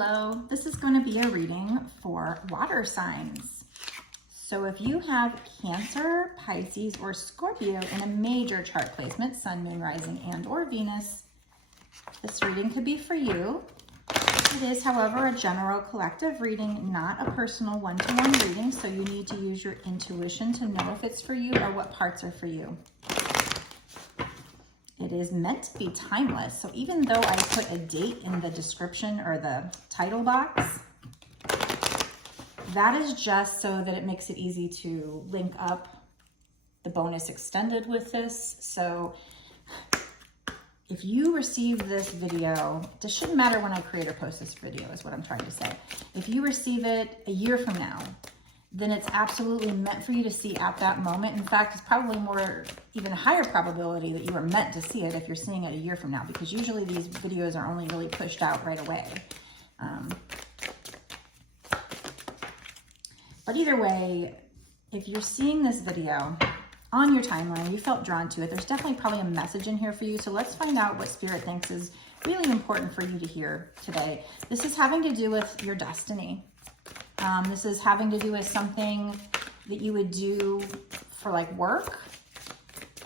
Hello, this is going to be a reading for water signs. So if you have Cancer, Pisces, or Scorpio in a major chart placement, Sun, Moon, Rising, and or Venus, this reading could be for you. It is, however, a general collective reading, not a personal one-to-one reading, so you need to use your intuition to know if it's for you or what parts are for you. It is meant to be timeless, so even though I put a date in the description or the title box, that is just so that it makes it easy to link up the bonus extended with this. So if you receive this video, it shouldn't matter when I create or post this video is what I'm trying to say. If you receive it a year from now, then it's absolutely meant for you to see at that moment. In fact, it's probably more, even higher probability that you are meant to see it if you're seeing it a year from now, because usually these videos are only really pushed out right away. But either way, if you're seeing this video on your timeline, you felt drawn to it, there's definitely probably a message in here for you. So let's find out what Spirit thinks is really important for you to hear today. This is having to do with your destiny. This is having to do with something that you would do for like work.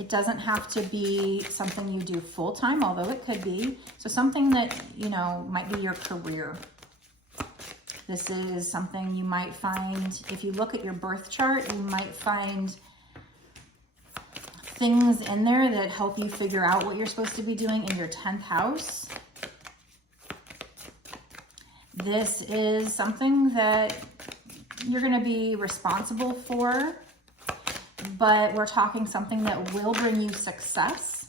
It doesn't have to be something you do full-time, although it could be. So something that, you know, might be your career. This is something you might find, if you look at your birth chart, you might find things in there that help you figure out what you're supposed to be doing in your 10th house. This is something that you're going to be responsible for, but we're talking something that will bring you success.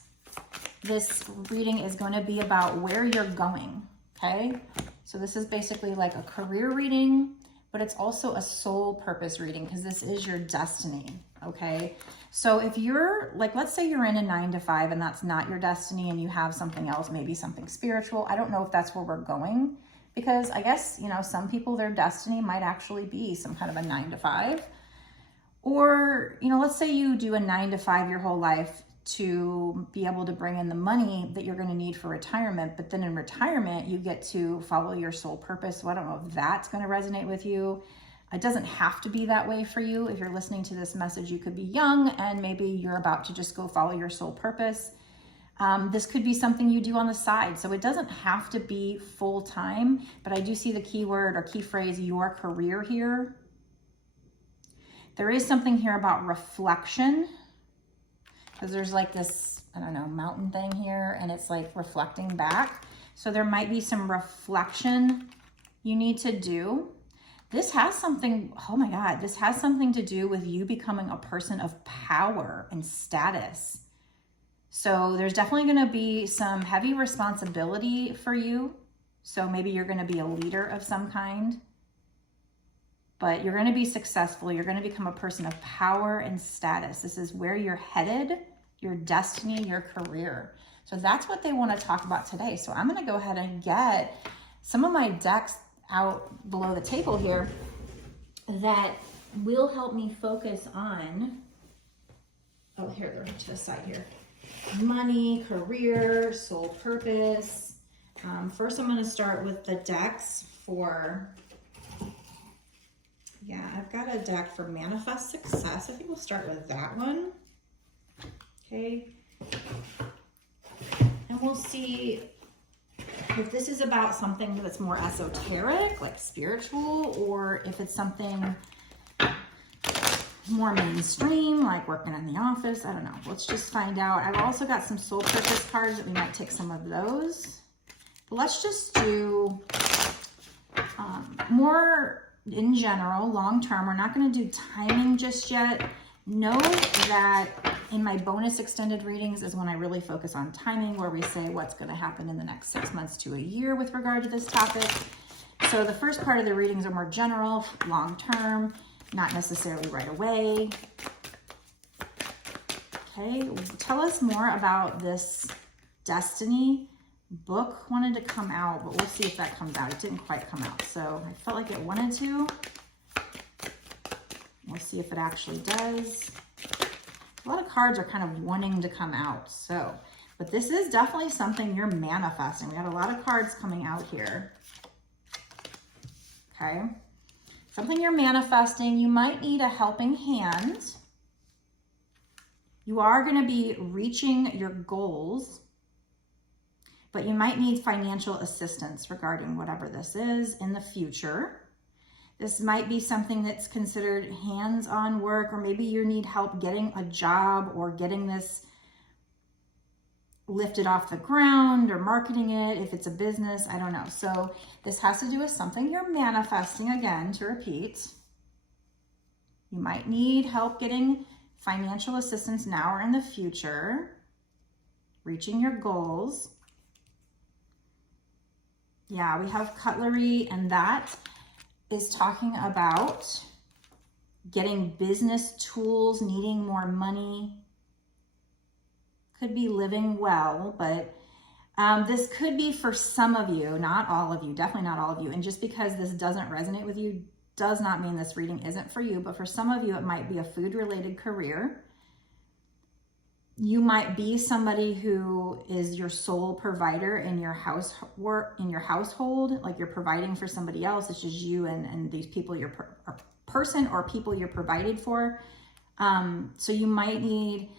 This reading is going to be about where you're going, okay? So this is basically like a career reading, but it's also a soul purpose reading because this is your destiny, okay? So if you're, like, let's say you're in a 9-to-5 and that's not your destiny and you have something else, maybe something spiritual. I don't know if that's where we're going, because I guess, you know, some people, their destiny might actually be some kind of a 9-to-5. Or, you know, let's say you do a 9-to-5 your whole life to be able to bring in the money that you're going to need for retirement. But then in retirement, you get to follow your soul purpose. So I don't know if that's going to resonate with you. It doesn't have to be that way for you. If you're listening to this message, you could be young and maybe you're about to just go follow your soul purpose. This could be something you do on the side. So it doesn't have to be full time, but I do see the keyword or key phrase, your career here. There is something here about reflection, because there's like this, I don't know, mountain thing here, and it's like reflecting back. So there might be some reflection you need to do. This has something, oh my God, this has something to do with you becoming a person of power and status. So there's definitely going to be some heavy responsibility for you. So maybe you're going to be a leader of some kind, but you're going to be successful. You're going to become a person of power and status. This is where you're headed, your destiny, your career. So that's what they want to talk about today. So I'm going to go ahead and get some of my decks out below the table here that will help me focus on, oh, here, they're to the side here. Money, career, soul purpose. First, I'm going to start with the decks for, yeah, I've got a deck for manifest success. I think we'll start with that one. Okay. And we'll see if this is about something that's more esoteric, like spiritual, or if it's something more mainstream, like working in the office. I don't know. Let's just find out. I've also got some soul purpose cards that we might take some of those. But let's just do more in general, long term. We're not going to do timing just yet. Know that in my bonus extended readings is when I really focus on timing, where we say what's going to happen in the next 6 months to a year with regard to this topic. So the first part of the readings are more general, long term, not necessarily right away. Okay, tell us more about this destiny. Book wanted to come out, but we'll see if that comes out. It didn't quite come out, so I felt like it wanted to. We'll see if it actually does. A lot of cards are kind of wanting to come out, so, but this is definitely something you're manifesting. We got a lot of cards coming out here. okay? Something you're manifesting. You might need a helping hand. You are going to be reaching your goals, but you might need financial assistance regarding whatever this is in the future. This might be something that's considered hands-on work, or maybe you need help getting a job or getting this lifted off the ground or marketing it if it's a business. I don't know. So this has to do with something you're manifesting, again, to repeat. You might need help getting financial assistance now or in the future, reaching your goals. Yeah, we have cutlery, and that is talking about getting business tools, needing more money. Could be living well, but this could be for some of you, not all of you, definitely not all of you. And just because this doesn't resonate with you does not mean this reading isn't for you, but for some of you, it might be a food-related career. You might be somebody who is your sole provider in your household, like you're providing for somebody else. It's just you and these people, person or people you're provided for. So you might need,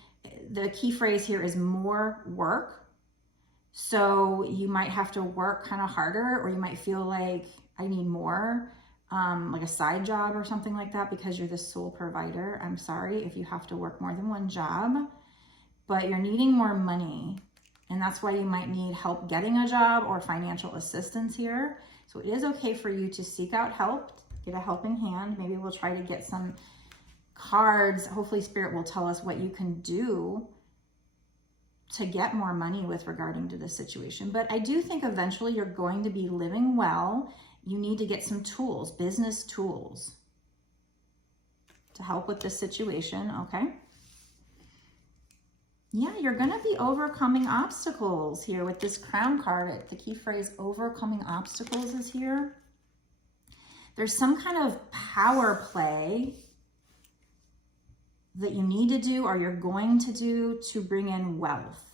the key phrase here is more work. So you might have to work kind of harder, or you might feel like I need more, like a side job or something like that, because you're the sole provider. I'm sorry if you have to work more than one job, but you're needing more money. And that's why you might need help getting a job or financial assistance here. So it is okay for you to seek out help, get a helping hand. Maybe we'll try to get some cards. Hopefully Spirit will tell us what you can do to get more money with regarding to this situation. But I do think eventually you're going to be living well. You need to get some tools, business tools, to help with this situation, okay? Yeah, you're going to be overcoming obstacles here with this Crown card. The key phrase, overcoming obstacles, is here. There's some kind of power play that you need to do, or you're going to do, to bring in wealth.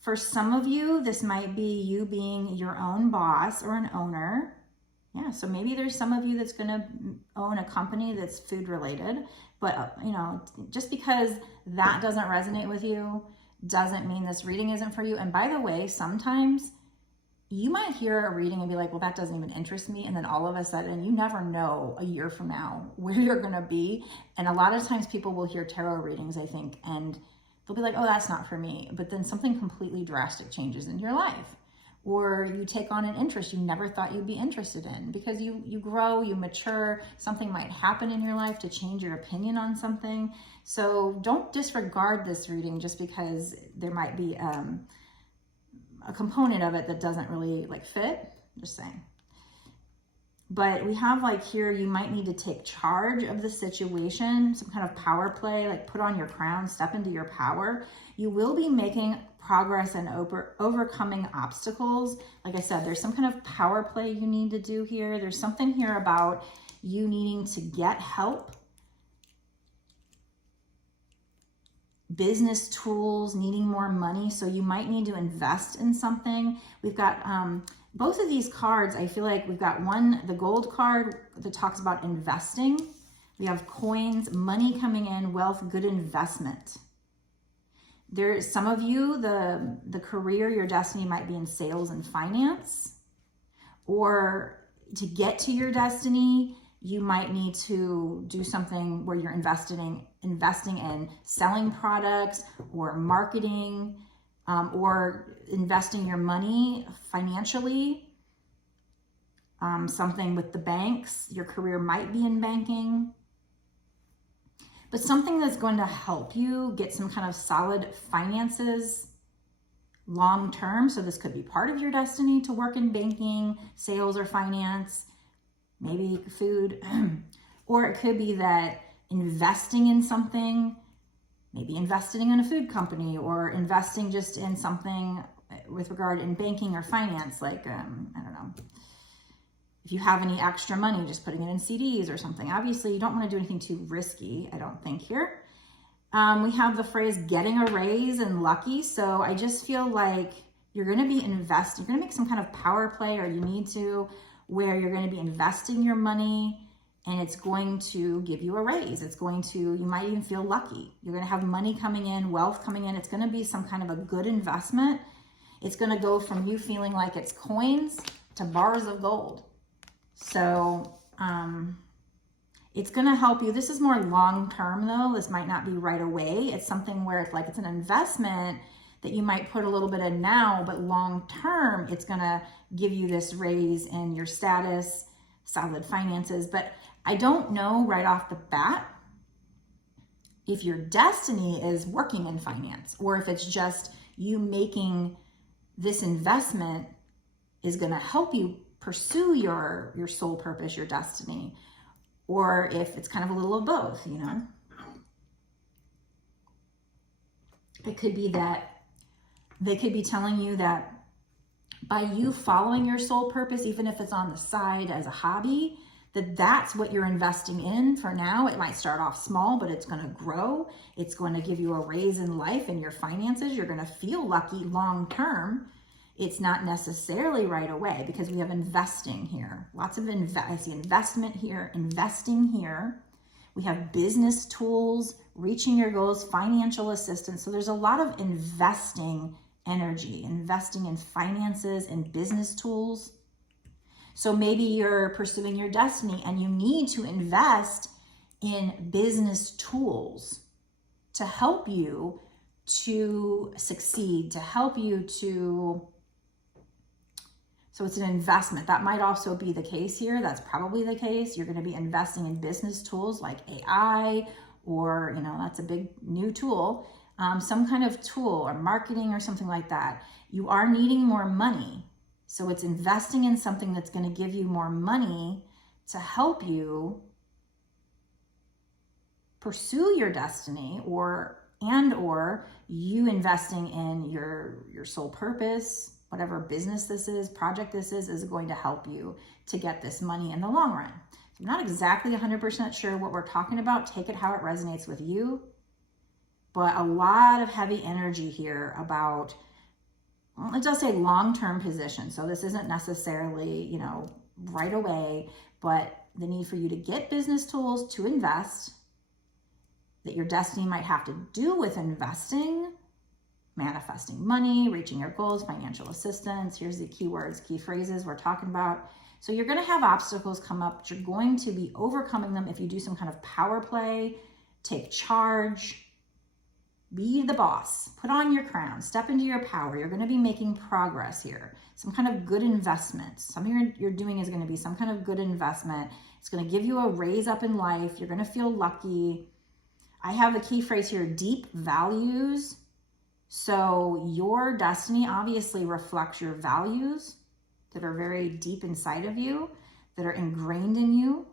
For some of you, this might be you being your own boss or an owner. Yeah, so maybe there's some of you that's going to own a company that's food related, but you know, just because that doesn't resonate with you doesn't mean this reading isn't for you. And by the way, sometimes you might hear a reading and be like, well, that doesn't even interest me. And then all of a sudden, you never know a year from now where you're going to be. And a lot of times people will hear tarot readings, I think, and they'll be like, oh, that's not for me. But then something completely drastic changes in your life. Or you take on an interest you never thought you'd be interested in, because you grow, you mature, something might happen in your life to change your opinion on something. So don't disregard this reading just because there might be a component of it that doesn't really like fit, just saying. But we have like here, you might need to take charge of the situation, some kind of power play, like put on your crown, step into your power. You will be making progress and overcoming obstacles. Like I said, there's some kind of power play you need to do here. There's something here about you needing to get help, business tools, needing more money. So you might need to invest in something. We've got both of these cards. I feel like we've got one, the gold card that talks about investing. We have coins, money coming in, wealth, good investment. There's some of you, the career, your destiny might be in sales and finance, or to get to your destiny, you might need to do something where you're investing in selling products or marketing, or investing your money financially. Something with the banks, your career might be in banking. But something that's going to help you get some kind of solid finances long term. So this could be part of your destiny to work in banking, sales, or finance, maybe food. Or it could be that investing in something, maybe investing in a food company, or investing just in something with regard in banking or finance, like, I don't know. If you have any extra money, just putting it in CDs or something. Obviously, you don't want to do anything too risky, I don't think, here. We have the phrase getting a raise and lucky. So I just feel like you're going to be investing. You're going to make some kind of power play, or you need to where you're going to be investing your money and it's going to give you a raise. It's going to, you might even feel lucky. You're going to have money coming in, wealth coming in. It's going to be some kind of a good investment. It's going to go from you feeling like it's coins to bars of gold. So, it's going to help you. This is more long-term though. This might not be right away. It's something where it's like, it's an investment that you might put a little bit in now, but long-term, it's going to give you this raise in your status, solid finances. But I don't know right off the bat if your destiny is working in finance or if it's just you making this investment is going to help you pursue your soul purpose, your destiny, or if it's kind of a little of both, you know. It could be that they could be telling you that by you following your soul purpose, even if it's on the side as a hobby, that's what you're investing in for now. It might start off small, but it's going to grow. It's going to give you a raise in life and your finances. You're going to feel lucky long term. It's not necessarily right away because we have investing here. Lots of I see investment here, investing here. We have business tools, reaching your goals, financial assistance. So there's a lot of investing energy, investing in finances and business tools. So maybe you're pursuing your destiny and you need to invest in business tools to help you to succeed, to help you to, so it's an investment. That might also be the case here. That's probably the case. You're going to be investing in business tools like AI, or, you know, that's a big new tool, some kind of tool or marketing or something like that. You are needing more money. So it's investing in something that's going to give you more money to help you pursue your destiny, or you investing in your soul purpose, whatever business this is, project this is going to help you to get this money in the long run. I'm not exactly 100% sure what we're talking about. Take it how it resonates with you. But a lot of heavy energy here about, it does say long-term position. So this isn't necessarily, you know, right away, but the need for you to get business tools to invest, that your destiny might have to do with investing, manifesting money, reaching your goals, financial assistance. Here's the keywords, key phrases we're talking about. So you're going to have obstacles come up, but you're going to be overcoming them if you do some kind of power play, take charge, be the boss, put on your crown, step into your power. You're going to be making progress here. Some kind of good investment. Something you're doing is going to be some kind of good investment. It's going to give you a raise up in life. You're going to feel lucky. I have the key phrase here, deep values. So your destiny obviously reflects your values that are very deep inside of you, that are ingrained in you,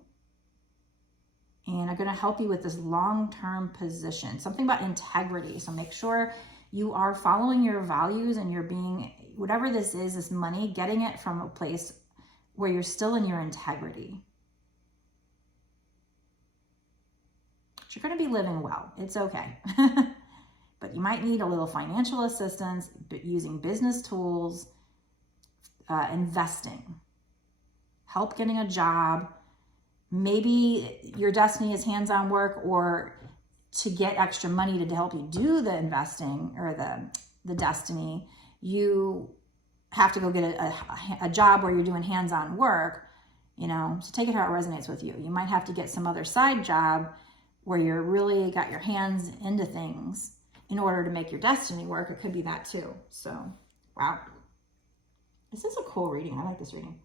and are going to help you with this long-term position. Something about integrity. So make sure you are following your values and you're being, whatever this is, this money, getting it from a place where you're still in your integrity. But you're going to be living well. It's okay. But you might need a little financial assistance, but using business tools, investing, help getting a job. Maybe your destiny is hands-on work, or to get extra money to help you do the investing or the destiny, you have to go get a job where you're doing hands-on work, you know, so take it how it resonates with you. You might have to get some other side job where you're really got your hands into things in order to make your destiny work. It could be that too. So, wow. This is a cool reading. I like this reading.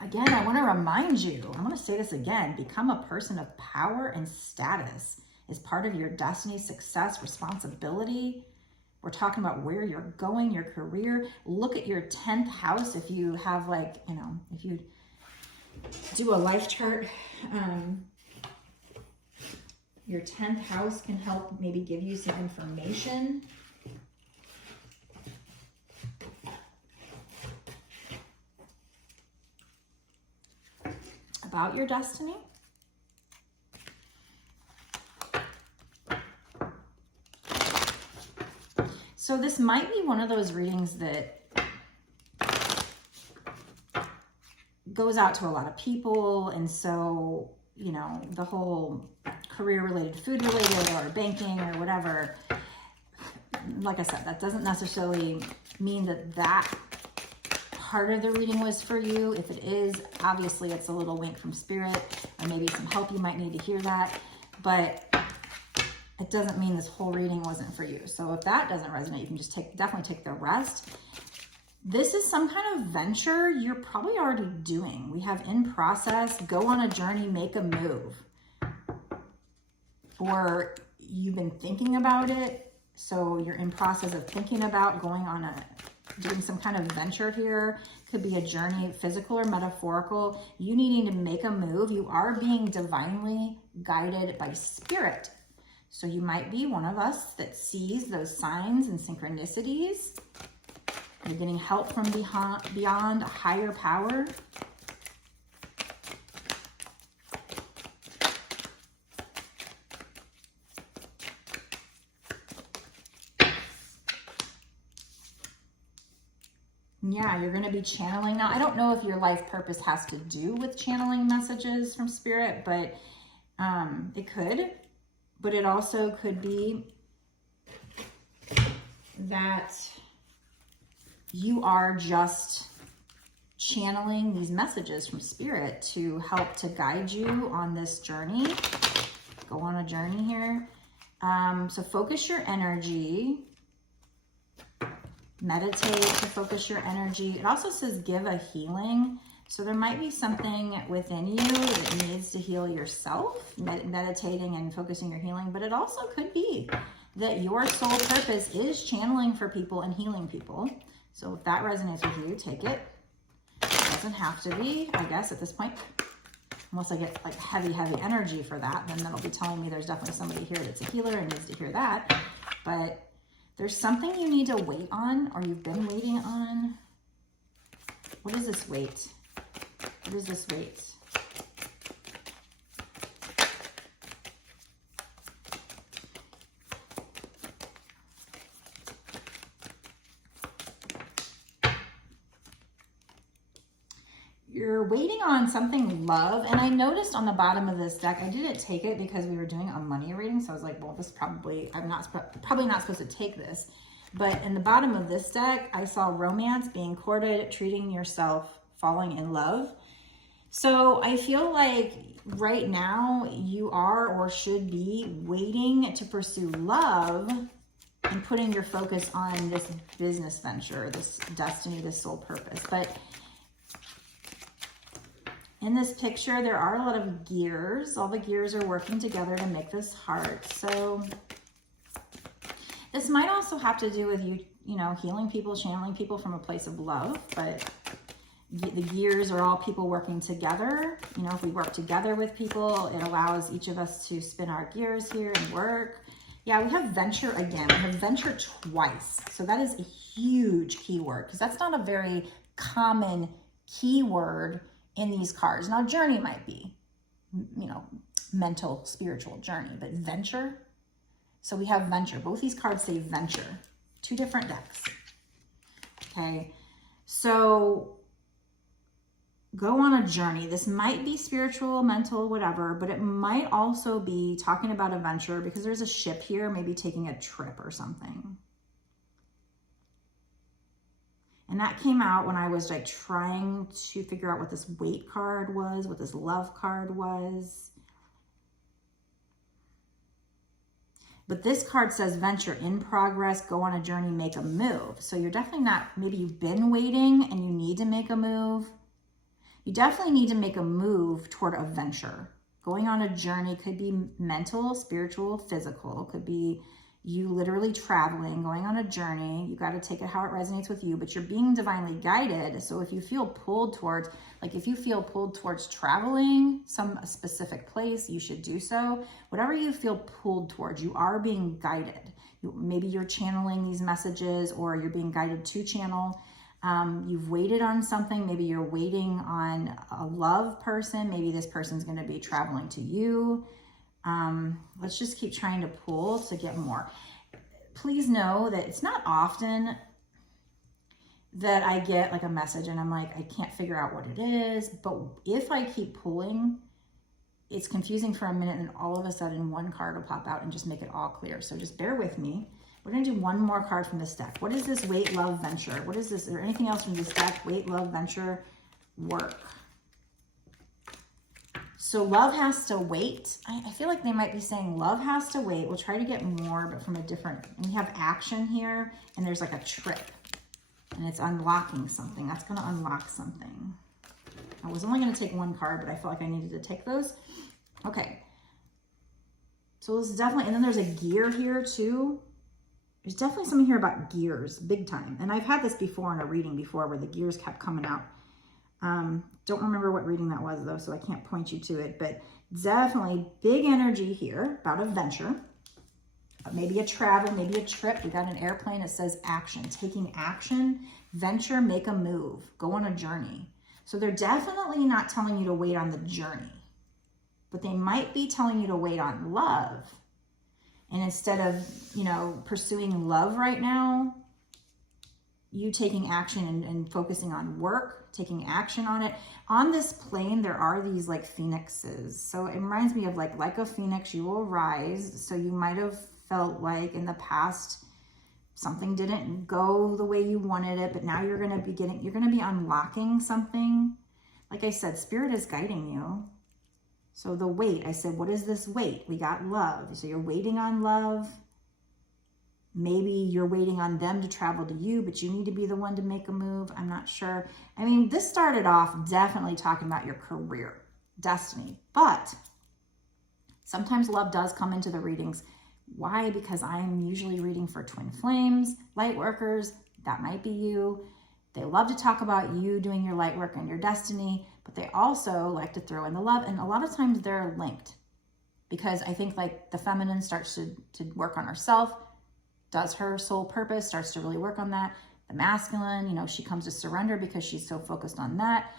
Again, I want to remind you, I want to say this again, become a person of power and status is part of your destiny, success, responsibility. We're talking about where you're going, your career. Look at your 10th house. If you have, like, you know, if you do a life chart, your 10th house can help maybe give you some information. About your destiny. So this might be one of those readings that goes out to a lot of people. And so, you know, the whole career related, food related, or banking or whatever, like I said, that doesn't necessarily mean that that part of the reading was for you. If it is, obviously it's a little wink from spirit, or maybe some help. You might need to hear that, but it doesn't mean this whole reading wasn't for you. So if that doesn't resonate, you can just definitely take the rest. This is some kind of venture you're probably already doing. We have in process, go on a journey, make a move. Or you've been thinking about it, so you're in process of thinking about doing some kind of venture here. Could be a journey, physical or metaphorical. You needing to make a move. You are being divinely guided by spirit. So you might be one of us that sees those signs and synchronicities. You're getting help from beyond a higher power. Yeah, you're going to be channeling. Now, I don't know if your life purpose has to do with channeling messages from spirit, but it could. But it also could be that you are just channeling these messages from spirit to help to guide you on this journey. Go on a journey here. So focus your energy. Meditate to focus your energy. It also says give a healing. So there might be something within you that needs to heal yourself, meditating and focusing your healing. But it also could be that your soul purpose is channeling for people and healing people. So if that resonates with you, take it. It doesn't have to be, I guess, at this point. Unless I get like heavy energy for that, then that'll be telling me there's definitely somebody here that's a healer and needs to hear that. But there's something you need to wait on, or you've been waiting on. What is this wait? What is this wait? You're waiting on something love. And I noticed on the bottom of this deck, I didn't take it because we were doing a money reading. So I was like, well, this probably, I'm probably not supposed to take this. But in the bottom of this deck, I saw romance, being courted, treating yourself, falling in love. So I feel like right now you are or should be waiting to pursue love and putting your focus on this business venture, this destiny, this soul purpose. But in this picture, there are a lot of gears. All the gears are working together to make this heart. So this might also have to do with you know, healing people, channeling people from a place of love, but the gears are all people working together. You know, if we work together with people, it allows each of us to spin our gears here and work. Yeah, we have venture again. We have venture twice. So that is a huge keyword because that's not a very common keyword in these cards. Now, journey might be, you know, mental, spiritual journey, but venture. So we have venture. Both these cards say venture. Two different decks. Okay. So go on a journey. This might be spiritual, mental, whatever, but it might also be talking about a venture because there's a ship here, maybe taking a trip or something. And that came out when I was like trying to figure out what this wait card was, what this love card was. But this card says venture, in progress, go on a journey, make a move. So you're definitely not, maybe you've been waiting and you need to make a move. You definitely need to make a move toward a venture. Going on a journey could be mental, spiritual, physical. Could be you literally traveling, going on a journey. You got to take it how it resonates with you, but you're being divinely guided. So if you feel pulled towards, like if you feel pulled towards traveling a specific place, you should do so. Whatever you feel pulled towards, you are being guided. Maybe you're channeling these messages or you're being guided to channel. You've waited on something. Maybe you're waiting on a love person. Maybe this person's going to be traveling to you. Let's just keep trying to pull to get more. Please know that it's not often that I get like a message and I'm like, I can't figure out what it is. But if I keep pulling, it's confusing for a minute and all of a sudden one card will pop out and just make it all clear. So just bear with me. We're gonna do one more card from this deck. What is this wait, love, venture? What is this? Is there anything else from this deck? Wait, love, venture, work. So love has to wait. I feel like they might be saying love has to wait. We'll try to get more, but from a different, we have action here and there's like a trip and it's unlocking something. That's gonna unlock something. I was only gonna take one card, but I felt like I needed to take those. Okay. So this is definitely, and then there's a gear here too. There's definitely something here about gears, big time. And I've had this before in a reading before where the gears kept coming out. Don't remember what reading that was though, so I can't point you to it, but definitely big energy here about a venture, maybe a travel, maybe a trip. We got an airplane. It says action, taking action, venture, make a move, go on a journey. So they're definitely not telling you to wait on the journey, but they might be telling you to wait on love. And instead of, you know, pursuing love right now, you taking action and focusing on work, taking action on it. On this plane, there are these like phoenixes. So it reminds me of like a phoenix, you will rise. So you might have felt like in the past, something didn't go the way you wanted it, but now you're going to be unlocking something. Like I said, spirit is guiding you. So the wait, I said, what is this wait? We got love. So you're waiting on love. Maybe you're waiting on them to travel to you, but you need to be the one to make a move. I'm not sure. I mean, this started off definitely talking about your career, destiny, but sometimes love does come into the readings. Why? Because I'm usually reading for twin flames, light workers. That might be you. They love to talk about you doing your light work and your destiny, but they also like to throw in the love. And a lot of times they're linked because I think like the feminine starts to work on herself, does her soul purpose, starts to really work on that. The masculine, you know, she comes to surrender because she's so focused on that.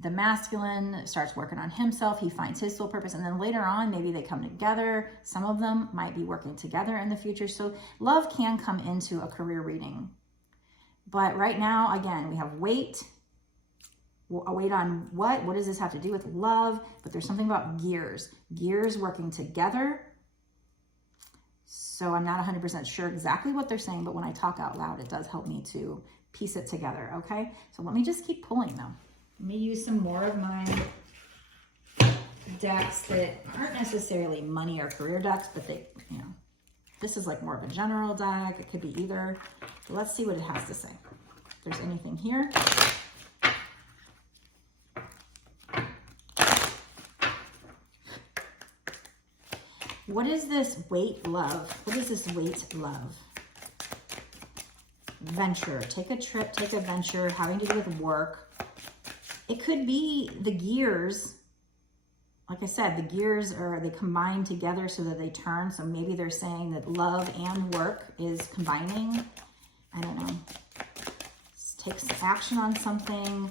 The masculine starts working on himself. He finds his soul purpose. And then later on, maybe they come together. Some of them might be working together in the future. So love can come into a career reading. But right now, again, we have wait. A wait on what? What does this have to do with love? But there's something about gears. Gears working together. So I'm not 100% sure exactly what they're saying, but when I talk out loud, it does help me to piece it together, okay? So let me just keep pulling though. Let me use some more of my decks that aren't necessarily money or career decks, but they, you know, this is like more of a general deck. It could be either. So let's see what it has to say. If there's anything here. What is this wait, love? What is this wait, love? Venture, take a trip, take a venture, having to do with work. It could be the gears. Like I said, the gears they combine together so that they turn. So maybe they're saying that love and work is combining. I don't know. Take action on something.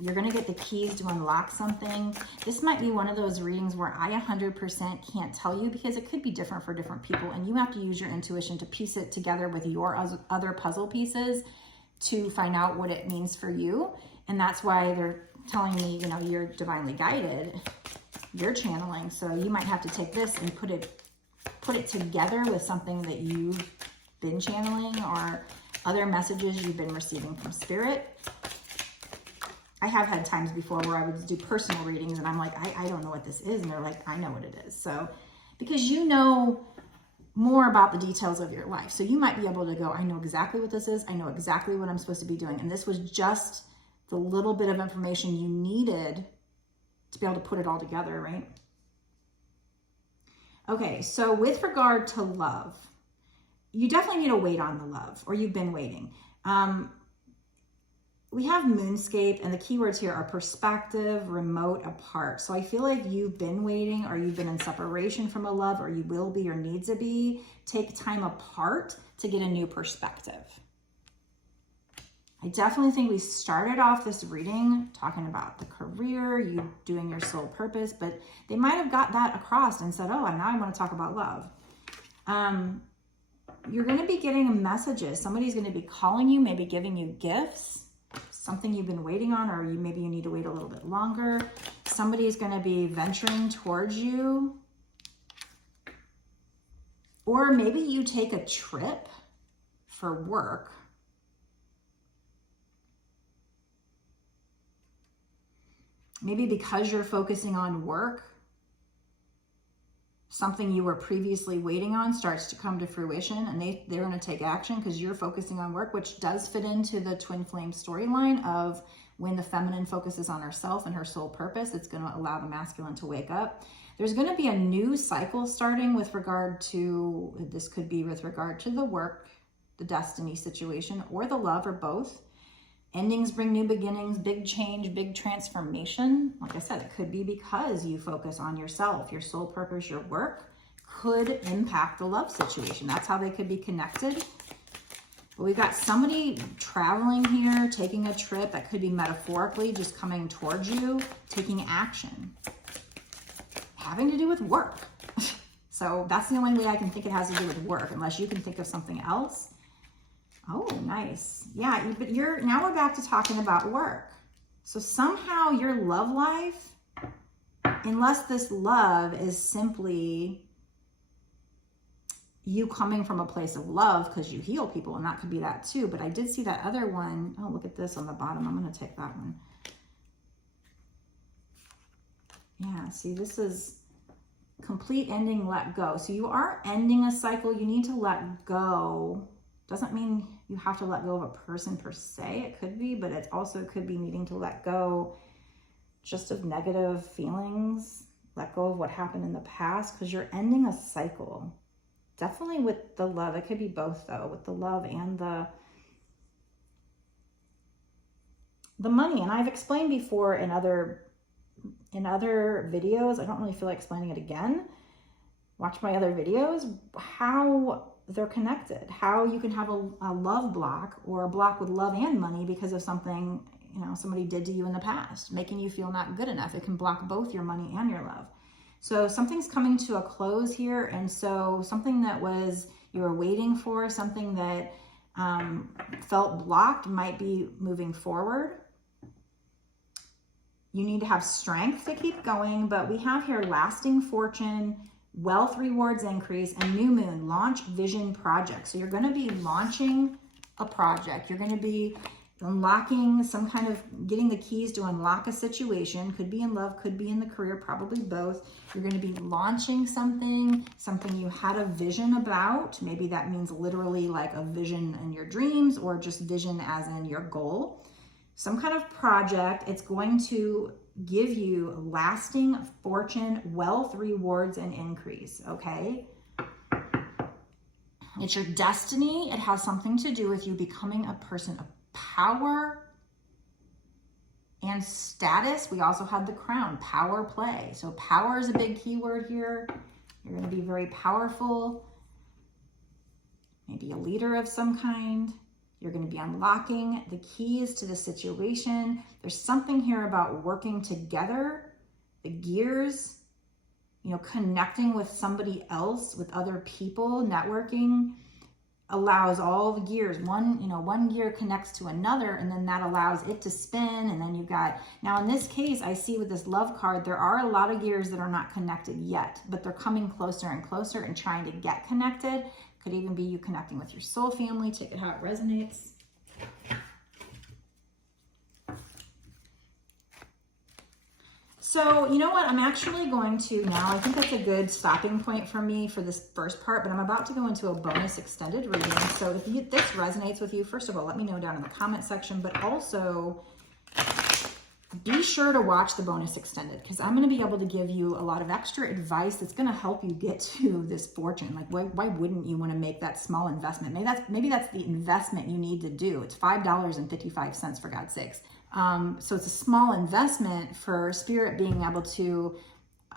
You're going to get the keys to unlock something. This might be one of those readings where I 100% can't tell you because it could be different for different people. And you have to use your intuition to piece it together with your other puzzle pieces to find out what it means for you. And that's why they're telling me, you know, you're divinely guided. You're channeling. So you might have to take this and put it together with something that you've been channeling or other messages you've been receiving from spirit. I have had times before where I would do personal readings and I'm like, I don't know what this is. And they're like, I know what it is. So because you know more about the details of your life. So you might be able to go, I know exactly what this is. I know exactly what I'm supposed to be doing. And this was just the little bit of information you needed to be able to put it all together, right? Okay, so with regard to love, you definitely need to wait on the love, or you've been waiting. We have moonscape, and the keywords here are perspective, remote, apart. So I feel like you've been waiting, or you've been in separation from a love, or you will be or need to be. Take time apart to get a new perspective. I definitely think we started off this reading talking about the career, you doing your soul purpose, but they might have got that across and said, oh, and now I want to talk about love. you're going to be getting messages. Somebody's going to be calling you, maybe giving you gifts, something you've been waiting on, or maybe you need to wait a little bit longer. Somebody's going to be venturing towards you. Or maybe you take a trip for work. Maybe because you're focusing on work, something you were previously waiting on starts to come to fruition, and they're going to take action because you're focusing on work, which does fit into the twin flame storyline of when the feminine focuses on herself and her soul purpose, it's going to allow the masculine to wake up. There's going to be a new cycle starting with regard to, this could be with regard to the work, the destiny situation, or the love, or both. Endings bring new beginnings, big change, big transformation. Like I said, it could be because you focus on yourself, your soul purpose, your work could impact the love situation. That's how they could be connected. But we've got somebody traveling here, taking a trip. That could be metaphorically just coming towards you, taking action, having to do with work. So that's the only way I can think it has to do with work, unless you can think of something else. Oh, nice. Yeah, but now we're back to talking about work. So somehow your love life, unless this love is simply you coming from a place of love because you heal people, and that could be that too. But I did see that other one. Oh, look at this on the bottom. I'm going to take that one. Yeah, see, this is complete ending, let go. So you are ending a cycle. You need to let go. Doesn't mean you have to let go of a person per se. It could be, but it also could be needing to let go just of negative feelings, let go of what happened in the past, because you're ending a cycle. Definitely with the love. It could be both though, with the love and the money. And I've explained before in other videos, I don't really feel like explaining it again. Watch my other videos, how they're connected, how you can have a love block or a block with love and money because of something, somebody did to you in the past, making you feel not good enough. It can block both your money and your love. So something's coming to a close here. And so something that you were waiting for, something that felt blocked might be moving forward. You need to have strength to keep going, but we have here lasting fortune, wealth rewards increase, and new moon, launch vision project. So you're going to be launching a project. You're going to be unlocking some kind of, getting the keys to unlock a situation. Could be in love, could be in the career, probably both. You're going to be launching something you had a vision about. Maybe that means literally like a vision in your dreams, or just vision as in your goal. Some kind of project. It's going to give you lasting fortune, wealth, rewards, and increase, okay? It's your destiny. It has something to do with you becoming a person of power and status. We also had the crown, power play. So power is a big keyword here. You're going to be very powerful, maybe a leader of some kind. You're going to be unlocking the keys to the situation. There's something here about working together, the gears, connecting with somebody else, with other people. Networking allows all the gears. One gear connects to another, and then that allows it to spin. And then you've got, now in this case, I see with this love card, there are a lot of gears that are not connected yet, but they're coming closer and closer and trying to get connected. Could even be you connecting with your soul family. Take it how it resonates. So, you know what? I'm actually going to now, I think that's a good stopping point for me for this first part, but I'm about to go into a bonus extended reading. So if this resonates with you, first of all, let me know down in the comment section, but also be sure to watch the bonus extended, because I'm going to be able to give you a lot of extra advice that's going to help you get to this fortune. Like, why wouldn't you want to make that small investment? Maybe that's the investment you need to do. It's $5.55, for God's sakes. So it's a small investment for Spirit being able to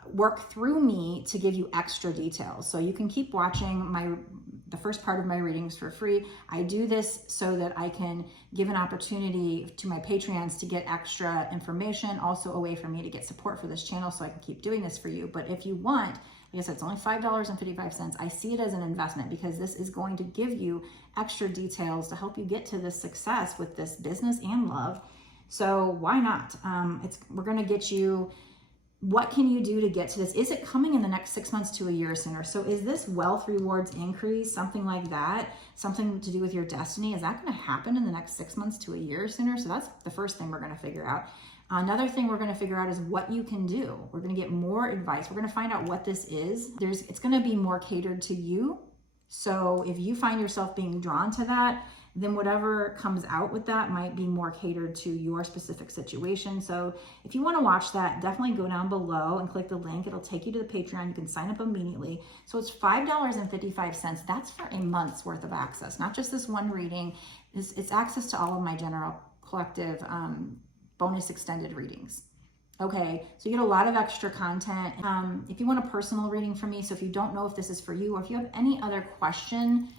work through me to give you extra details. So you can keep watching the first part of my readings for free. I do this so that I can give an opportunity to my Patreons to get extra information, also a way for me to get support for this channel so I can keep doing this for you. But if you want, like I said, it's only $5.55. I see it as an investment because this is going to give you extra details to help you get to this success with this business and love. So why not? We're going to get you, what can you do to get to this? Is it coming in the next 6 months to a year sooner? So is this wealth rewards increase, something like that, something to do with your destiny? Is that going to happen in the next 6 months to a year sooner? So that's the first thing we're going to figure out. Another thing we're going to figure out is what you can do. We're going to get more advice. We're going to find out what this is. It's going to be more catered to you. So if you find yourself being drawn to that, then whatever comes out with that might be more catered to your specific situation. So if you want to watch that, definitely go down below and click the link. It'll take you to the Patreon. You can sign up immediately. So it's $5.55. That's for a month's worth of access, not just this one reading. It's access to all of my general collective bonus extended readings. Okay, so you get a lot of extra content. If you want a personal reading from me, so if you don't know if this is for you, or if you have any other question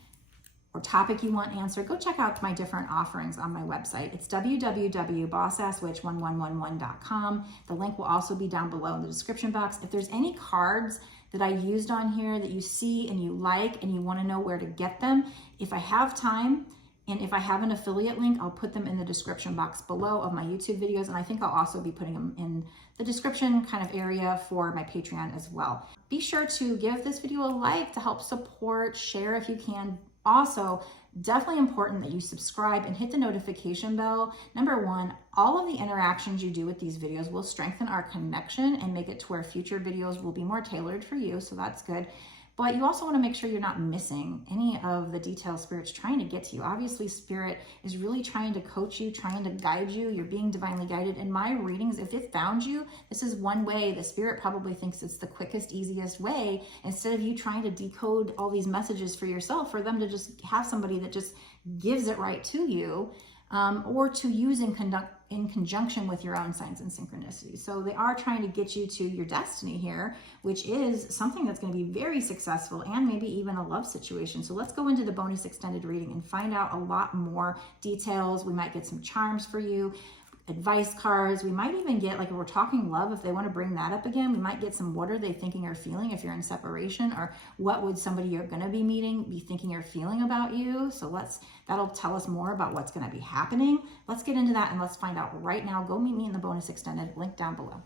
or topic you want answered, go check out my different offerings on my website. It's www.bossasswitch1111.com. The link will also be down below in the description box. If there's any cards that I used on here that you see and you like and you want to know where to get them, if I have time, and if I have an affiliate link, I'll put them in the description box below of my YouTube videos. And I think I'll also be putting them in the description kind of area for my Patreon as well. Be sure to give this video a like to help support, share if you can. Also, definitely important that you subscribe and hit the notification bell. Number one, all of the interactions you do with these videos will strengthen our connection and make it to where future videos will be more tailored for you. So that's good. But you also want to make sure you're not missing any of the details Spirit's trying to get to you. Obviously, Spirit is really trying to coach you, trying to guide you. You're being divinely guided. In my readings, if it found you, this is one way. The Spirit probably thinks it's the quickest, easiest way. Instead of you trying to decode all these messages for yourself, for them to just have somebody that just gives it right to you, or to use in conjunction with your own signs and synchronicities. So they are trying to get you to your destiny here, which is something that's going to be very successful and maybe even a love situation. So let's go into the bonus extended reading and find out a lot more details. We might get some charms for you, advice cards. We might even get, like if we're talking love, if they want to bring that up again, we might get some what are they thinking or feeling if you're in separation, or what would somebody you're going to be meeting be thinking or feeling about you. So that'll tell us more about what's going to be happening. Let's get into that and let's find out right now. Go meet me in the bonus extended, link down below.